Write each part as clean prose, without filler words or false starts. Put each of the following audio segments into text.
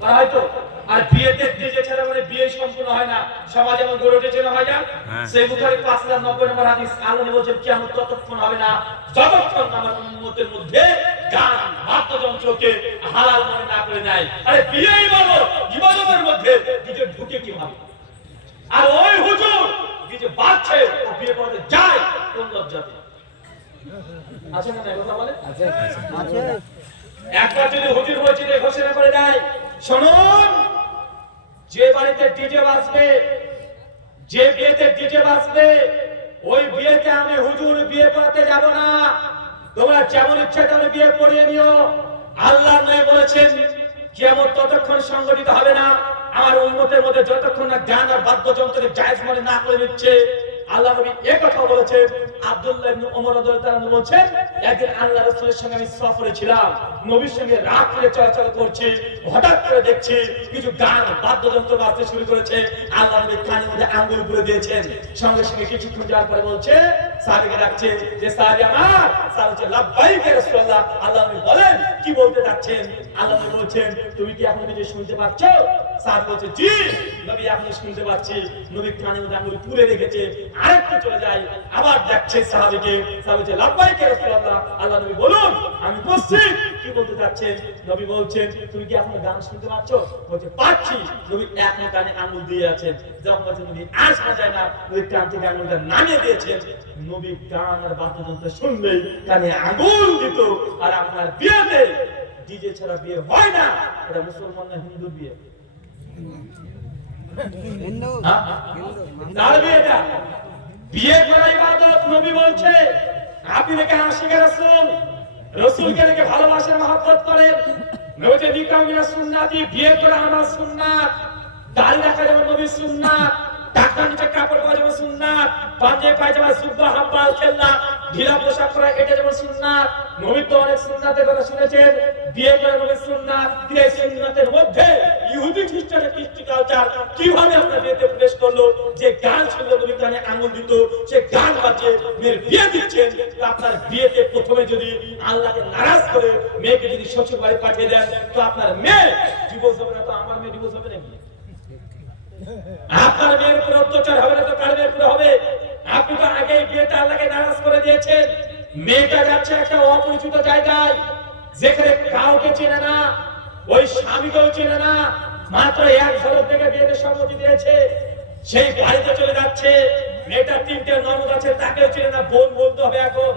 করা হয় তো। আর বিয়েতে ডিজে ছাড়া মানে বিয়ে সম্পূর্ণ হয় না। সমাজ এমন গড়ে উঠেছে না হয় না? সেই বুখারী 5090 নম্বর হাদিস, আল্লাহ নবী বলেছেন কিয়ামত ততক্ষণ হবে না যতক্ষণ আমার উম্মতের মধ্যে গান বাদ্যযন্ত্রকে হালাল মনে না করে নেয়। আরে বিয়ে ইবাদতের মধ্যে ডিজে ঢুকে কিভাবে? আর ওই হুজুর ডিজে বাজছে ও বিয়ে করতে যায় কোন লজ্জাতে? আছে না কথা বলে? আছে আছে। একবার যদি হুজুর মসজিদে ঘোষণা করে দেয়, শুনুন, যে বাড়িতে ডিজে বাজবে, যে বিয়েতে ডিজে বাজবে, ওই বিয়েতে আমি হুজুর বিয়ে পড়াতে যাব না, তোমরা যেমন ইচ্ছা তেমন বিয়ে পড়িয়ে নিও। আল্লাহ নবী বলেছেন কিয়ামত ততক্ষণ সংগঠিত হবে না আমার উম্মতের মধ্যে যতক্ষণ না গান আর বাদ্যযন্ত্রকে জায়েজ মনে না করে নিচ্ছে। আল্লাহ নবী এই কথা বলেছেন। আব্দুল্লাহ ইবনে ওমর রাদিয়াল্লাহু আনহু বলেন, একদিন আল্লাহ রাসূলের সঙ্গে আমি সফরে ছিলাম, নবীর সঙ্গে রাত্রে চলাচল করছি, হঠাৎ করে দেখছি কিছু গান বাদ্যযন্ত্র বাজতে শুরু করেছে। আল্লাহ নবী কানের মধ্যে আঙ্গুল পুরে দিয়েছেন। সঙ্গে সঙ্গে কিছুক্ষণ যাওয়ার পরে বলছে, সাহাবীকে ডাকছে যে সাহাবী আমার, সাহাবী বলছে লাব্বাইক ইয়া রাসূলুল্লাহ। আল্লাহ নবী বলেন কি বলতে যাচ্ছেন? আল্লাহ নবী বলছেন তুমি কি এখন কিছু শুনতে পাচ্ছ? সাহাবী বলছে জি নবী আপনি শুনতে পাচ্ছি। নবী কানের মধ্যে আঙ্গুল পুরে রেখেছে, আরেকটু চলে যায়, আবার দেখছে সাহাবীকে, সাহাবী বলছে লাব্বাইক ইয়া রাসূলুল্লাহ। আল্লাহ নবী বলুন আমি বলছি কি বলতে যাচ্ছেন? নবী বলছেন তুমি কি এখন গান শুনতে পাচ্ছ? বলছে পাচ্ছি। নবী এখন কানে আঙ্গুল দিয়ে আছেন। যখন বলছে নবী আর শোনা যায় না, নবী কান থেকে আঙ্গুলটা নামিয়ে দিয়েছেন। নবী গান আর বাদ্যযন্ত্র শুনলেই কানে আঙ্গুল দিত। আর আপনার বিয়েতে ডিজে ছাড়া বিয়ে হয় না। এটা মুসলমান না হিন্দুর বিয়ে? হিন্দু। তার বিয়েটা বিয়ে করা ইবাদত। নবী বলছে আপনি দেখে আশিকের রাসূল, রাসূলকে দেখে ভালোবাসেন, মহব্বত করেন। নবী যে নিকাহ মিনাস সুন্নাতি, বিয়ে করা আমার সুন্নাত, দাড়ি রাখা যেমন নবীর সুন্নাত, টাকার নিচে কাপড় পরা যেমন সুন্নাত, পাঞ্জাবি পায়জামা সুব্বা হাব্বাল খেলনা ঢিলা পোশাক পরা এটা যেমন সুন্নাত। নবী তো অনেক সুন্নাতের কথা শুনেছেন, বিয়ে করা নবীর সুন্নাত। এই সুন্নাতের মধ্যে ইহুদি খ্রিস্টানের কৃষ্টি কালচার কিভাবে আপনার বিয়েতে প্রবেশ করলো? যে গান শুনলে নবী কানে আঙ্গুল দিত, সে গান বাজে মেয়ের বিয়ে দিচ্ছেন। তো আপনার বিয়েতে প্রথমে যদি আল্লাহকে নারাজ করে মেয়েকে যদি শ্বশুর বাড়ি পাঠিয়ে দেন, তো আপনার মেয়ে ডিভোর্স হবে না? তো আমার মেয়ে ডিভোর্স হবে নাকি? আপনার মেয়ের উপর অত্যাচার হবে না তো কার মেয়ের উপর হবে? আপনি তো আগেই বিয়েটা আল্লাহকে নারাজ করে দিয়েছেন। মেয়েটা যাচ্ছে একটা অপরিচিত জায়গায়, যেখানে কাউকে চেনে না, ওই স্বামীকেও চেনে না, মাত্র এক ঝলক থেকে বিয়েতে সম্মতি দিয়েছে। সেই বাড়িতে চলে যাচ্ছে, মেয়েটা তিনটে ননদ আছে, তাকেও চেনে না, বোন বলতে হবে এখন,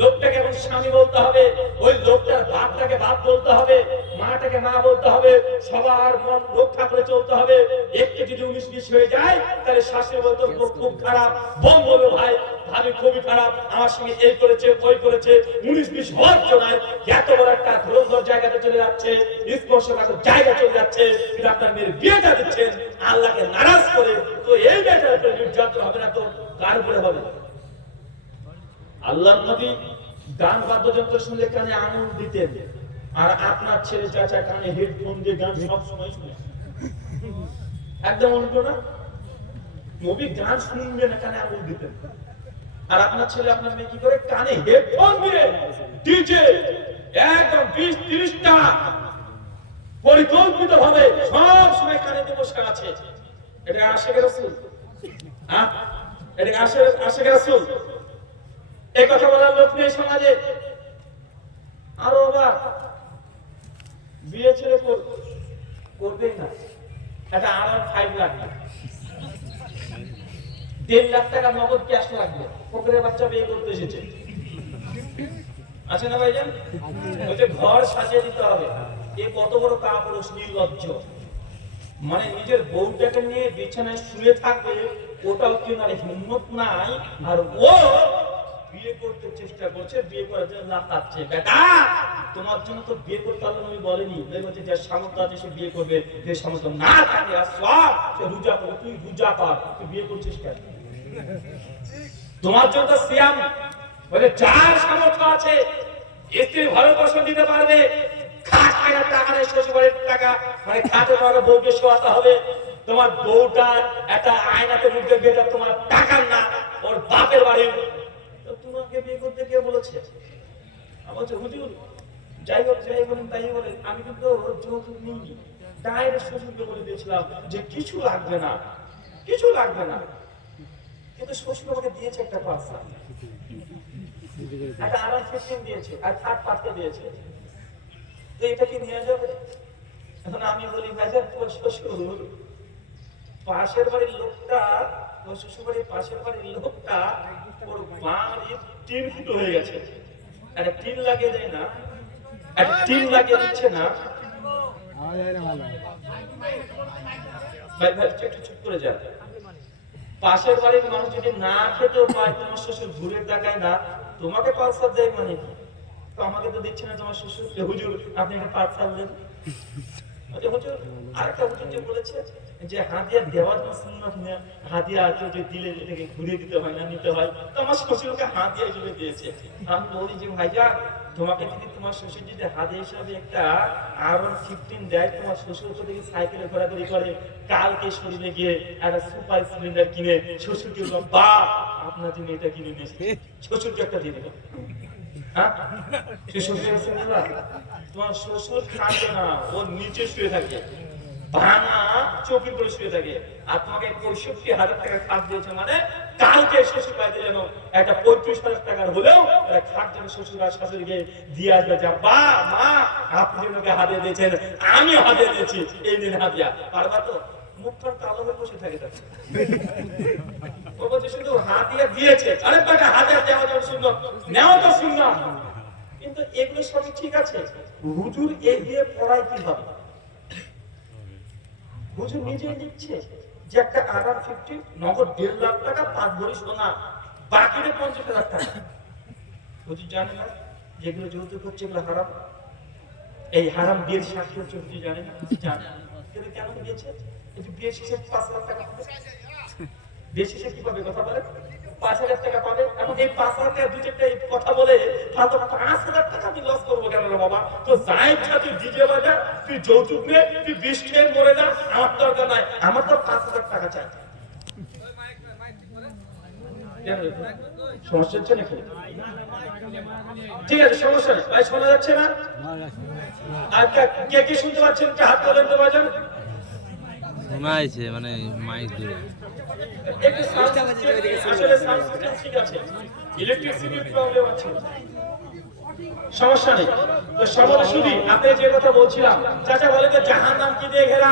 লোকটাকে এখন স্বামী বলতে হবে, ওই লোকটার বাপটাকে বাপ বলতে হবে, মাটাকে মা বলতে হবে, সবার মন রক্ষা করে চলতে হবে। একটু যদি 19-20 হয়ে যায় তাহলে শাশুড়ি বলতো খুব খারাপ, বোন বলবে ভাই ভাবি খুবই খারাপ, আমার সঙ্গে এই করেছে ওই করেছে। 19-20 হওয়ার জন্য এত বড় একটা ধরনধর জায়গাতে চলে যাচ্ছে, স্পর্শকাতর জায়গা চলে যাচ্ছে। কিন্তু আপনার মেয়ের বিয়েটা দিচ্ছেন আল্লাহকে নারাজ করে, তো এই মেয়েটার উপরে নির্যাতন হবে না তো কার উপরে হবে? আল্লাহর নবী গান বাদ্যযন্ত্র শুনলে কানে আঙুল দিতেন, আর আপনার ছেলে চাচা কানে হেডফোন দিয়ে গান সব সময় শুনে। একদম উল্টো না? নবী গান শুনবে না, কানে আঙুল দিতেন। আর আপনার ছেলে আপনার মেয়ে কি করে? কানে হেডফোন দিয়ে ডিজে একদম 20-30টা পরিকল্পিত ভাবে সব সময় কানে দিয়ে বসে আছে। এটা আশিকের রাসূল? হ্যাঁ, এটা আশিকের রাসূল? এই কথা বলার লোক নেই সমাজে। আরো আবার বিয়ে ছেলে করবেই না, একটা আরাম 5 লাগবে, 1.5 লাখ টাকা নগদ ক্যাশ লাগবে। ফকিরের বাচ্চা বিয়ে করতে এসেছে, আছে না ভাইজান? বলছে ঘর সাজিয়ে দিতে হবে। এ কত বড় কাপুরুষ, নির্লজ্জ! মানে নিজের বউটাকে নিয়ে বিছানায় শুয়ে থাকবে, ওটাও কি না হিম্মত নাই। আর ও বিয়ে করতে চেষ্টা করছে, বিয়ে করার জন্য লাফাচ্ছে। বেটা তোমার জন্য তো বিয়ে করতে আল্লাহ নবী বলেনি, বলছে যে সামর্থ্য আছে সে বিয়ে করবে, যে সামর্থ্য না থাকে আর সব সে রোজা করবে। তুই রোজা কর, তুই বিয়ে করছিস কেন? তোমার জন্য সিয়াম বলে যার সামর্থ্য আছে স্ত্রী ভালো পোষণ দিতে পারবে, খাট কেনার টাকা নেই, শ্বশুরবাড়ির টাকা, মানে খাটে তোমাকে বউকে শোয়াতে হবে। তোমার বউটা একটা আয়নাতে মুখ দেখবে, তোমার টাকার না, ওর বাপের বাড়ির। তোমাকে বিয়ে করতে কে বলেছে? বলছে হুজুর যাই হোক যাই বলেন তাই বলেন, আমি কিন্তু যৌতুক নিইনি। ডাইরেক্ট শ্বশুরকে বলে দিয়েছিলাম যে কিছু লাগবে না, কিছু লাগবে না। কিন্তু শ্বশুর আমাকে দিয়েছে একটা পার্সেল, একটা আরাম 15 দিয়েছে আর থার্ড পার্টি দিয়েছে। তো এটা কি নিয়ে যাবে? এখন আমি বলি ভাইজান, তোর শ্বশুর পাশের বাড়ির লোকটা, তোর শ্বশুর বাড়ির পাশের বাড়ির লোকটা ওর বাড়ির টিন ফুটো হয়ে গেছে, একটা টিন লাগিয়ে দেয় না, একটা টিন লাগিয়ে দিচ্ছে না। ভাই ভাই একটু চুপ করে যা। পাশের বাড়ির মানুষ যদি না খেতেও পায়, তোমার শ্বশুর ঘুরে তাকায় না, তোমাকে পার্সাল দেয় মানে কি? তো আমাকে তো দিচ্ছে না তোমার শ্বশুর। হুজুর আপনি একটা পার্সাল দেন। হুজুর আরেকটা হুজুর যে বলেছে যে হাদিয়া দেওয়ার সুন্নাত না, হাদিয়া কেউ যে দিলে এটাকে ঘুরিয়ে দিতে হয় না, নিতে হয়। তো আমার শ্বশুরকে হাদিয়া হিসেবে দিয়েছে। আমি বলি যে ভাইজান, তোমাকে যদি তোমার শ্বশুর যদি হাদিয়া হিসাবে একটা আরন 15 দেয়, তোমার শ্বশুর তো দেখি সাইকেলে ঘোরাঘুরি করে, কালকে শরীরে গিয়ে একটা সুপার স্প্লেন্ডার কিনে শ্বশুরকে বলবো, বাপ আপনার জন্য এটা কিনে নিয়েছি, শ্বশুরকে একটা দিয়ে দেবো। হ্যাঁ, তোমার শ্বশুর থাকে না, ওর নিচে শুয়ে থাকে, ভাঙা চৌকি করে শুয়ে থাকে, আর তোমাকে 65,000 টাকা খাট দিয়েছে, মানে কালকে শ্বশুর বাড়িতে যেন একটা 35,000 টাকার হলেও খাট যেন শ্বশুর আর শাশুড়িকে দিয়ে আসবে, যা বা মা আপনি ওকে হাতে দিয়েছেন, আমি হাতে দিয়েছি, এই দিন হাতিয়া পারবা তো? মুখটা কালো হয়ে বসে থাকে তার। ও বলছে শুধু হাতিয়া দিয়েছে, আরে বেটা হাতিয়া দেওয়া যাবে সুন্দর, নেওয়া তো সুন্দর, কিন্তু এগুলো সবই ঠিক আছে। হুজুর এই দিয়ে পড়ায় কিভাবে? হুজুর নিজেই লিখছে যে একটা আগার 50 নগদ 1.5 লাখ টাকা, 5 ভরি সোনা, বাকিটা 50,000 টাকা। হুজুর জানে না যেগুলো যৌতুক হচ্ছে এগুলো হারাম, এই হারাম বিয়ের সাক্ষী হচ্ছে, হুজুর জানে না? জানে। কিন্তু কেন দিয়েছে? এই যে বিয়ে শেষে 5 লাখ টাকা হবে, বিয়ে শেষে কি পাবে কথা বলে? 5,000 টাকা পাবে। এখন এই 5,000 টাকা দুই চারটা কথা বলে ফালতু 5,000 টাকা আমি লস করবো কেন রে বাবা? তো যাই ইচ্ছা তুই ডিজে বাজা, তুই যৌতুক নে, তুই বিষ খেয়ে মরে যা, আমার দরকার নাই, আমার তো 5,000 টাকা চাই। সমস্যা হচ্ছে নাকি? ঠিক আছে, সমস্যা নেই ভাই, শোনা যাচ্ছে না? আর কে কে শুনতে পাচ্ছেন? হাত তোলেন তো বাজান। শোনাইছে মানে মাইক দূরে। একটু আসলে সাউন্ড সিস্টেম ঠিক আছে, ইলেকট্রিসিটির প্রবলেম আছে, সমস্যা নেই। তো সবার শুধু আপনি যে কথা বলছিলাম, চাচা বলে যে জাহান্নাম কি দিয়ে ঘেরা?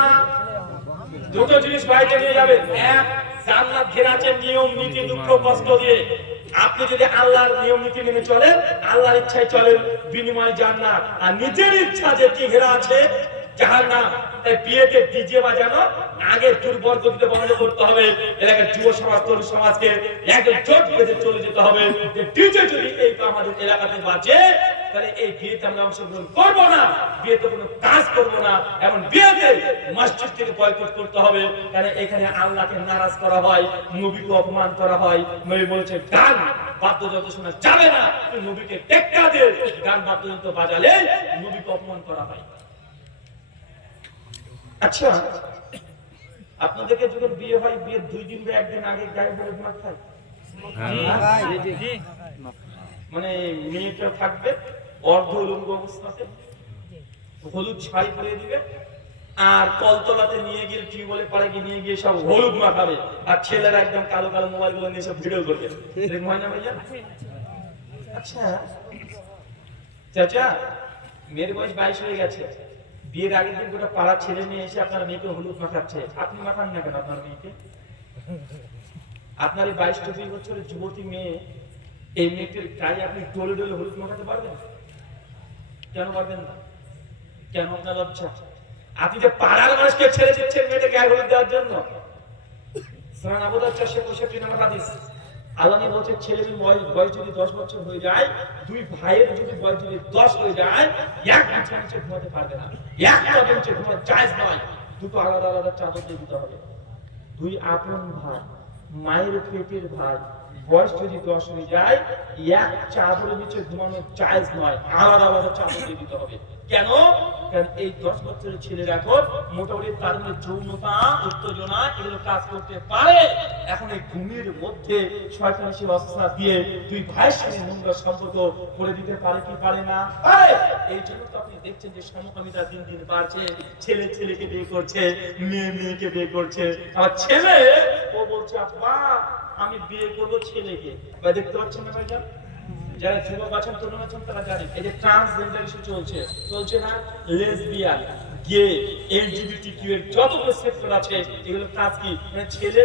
দুটো জিনিস বাইরে নিয়ে যাবেন। এক, জান্নাত ঘেরা আছে নিয়ম নীতি দুঃখ কষ্ট দিয়ে। আপনি যদি আল্লাহর নিয়ম নীতি মেনে চলেন, আল্লাহর ইচ্ছায় চলেন, বিনিময়ে জান্নাত। আর নিজের ইচ্ছা যে কি ঘেরা আছে জাহান্নাম। তাই বিয়েতে ডিজে বাজানো আগে দুর্বল গতিতে বন্ধ করতে হবে। এলাকার যুব সমাজ তরুণ সমাজকে একজোট বেঁধে চলে যেতে হবে যে ডিজে যদি এই আমাদের এলাকাতে বাজে, তাহলে এই বিয়েতে আমরা অংশগ্রহণ করবো না, বিয়েতে কোনো কাজ করবো না, এবং বিয়েতে মসজিদ থেকে বয়কট করতে হবে। কারণ এখানে আল্লাহকে নারাজ করা হয়, নবীকে অপমান করা হয়। নবী বলেছে গান বাদ্যযন্ত্র শোনা যাবে না, তুই নবীকে টেক্কা দে, গান বাদ্যযন্ত্র বাজালে নবীকে অপমান করা হয়। আচ্ছা, আপনাদেরকে যখন বিয়ে হয়, বিয়ের 2 দিন বা 1 দিন আগে গায়ে হলুদ মাখায়, মানে মেয়েটা থাকবে অর্ধ উলঙ্গ অবস্থাতে, হলুদ শাড়ি পরিয়ে দিবে, আর কলতলাতে নিয়ে গিয়ে টিউবওয়েলে পাড়ে গিয়ে নিয়ে গিয়ে সব হলুদ মাখাবে, আর ছেলেরা একদম কালো কালো মোবাইল গুলো নিয়ে সব ভিডিও করবে। ময়না ভাইয়া, আচ্ছা চাচা, মেয়ের বয়স 22 হয়ে গেছে, বিয়ের আগের দিন গোটা পাড়া ছেলে মেয়ে এসে আপনার মেয়েকে হলুদ মাখাচ্ছে, আপনি মাখান না কেন আপনার মেয়েকে? আপনার এই 22-24 বছরের যুবতী মেয়ে, এই মেয়েটির গায়ে আপনি ডলে ডলে হলুদ মাখাতে পারবেন? কেন পারবেন না? কেন আপনার লজ্জা? আপনি যে পাড়ার মানুষকে ছেড়ে দিচ্ছেন মেয়েটা গায়ে হলুদ দেওয়ার জন্য। সুনান আবু দাউদ 465 নম্বর হাদিস, আল্লাহ বলছে ছেলের বয়স যদি 10 বছর হয়ে যায়, 2 ভাইয়ের যদি বয়স যদি 10 হয়ে যায়, এক বিছানার নিচে ঘুমাতে পারবে না, এক চাদরের নিচে ঘুমানো জায়েজ নয়, দুটো আলাদা আলাদা চাদর দিয়ে দিতে হবে। 2 আপন ভাই, মায়ের পেটের ভাই, বয়স যদি 10 হয়ে যায়, এক চাদরের নিচে ঘুমানো জায়েজ নয়, আলাদা আলাদা চাদর দিয়ে দিতে হবে। কেন? কারণ এই 10 বছরের ছেলেরা এখন মোটামুটি তার মধ্যে যৌনতা, উত্তেজনা এগুলো কাজ করতে পারে। এখন এই ঘুমের মধ্যে শয়তানের সেই অবস্থা দিয়ে দুই ভাইয়ের সঙ্গে নোংরা সম্পর্ক করে দিতে পারে কি পারে না? পারে। এই জন্য তো আপনি দেখছেন যে সমকামিতা দিন দিন বাড়ছে, ছেলে ছেলেকে বিয়ে করছে, মেয়ে মেয়েকে বিয়ে করছে। আর ছেলে ও বলছে আব্বা আমি বিয়ে করবো ছেলেকে। ভাই দেখতে পাচ্ছেন না ভাইজান? যারা যুবক আছেন তরুণ আছেন তারা জানেন এই যে ট্রান্সজেন্ডার ইস্যু চলছে না, লেসবিয়ান, গে, এলজিবিটিকিউ এর যতগুলো সেক্টর আছে এগুলো কাজ কি? মানে ছেলে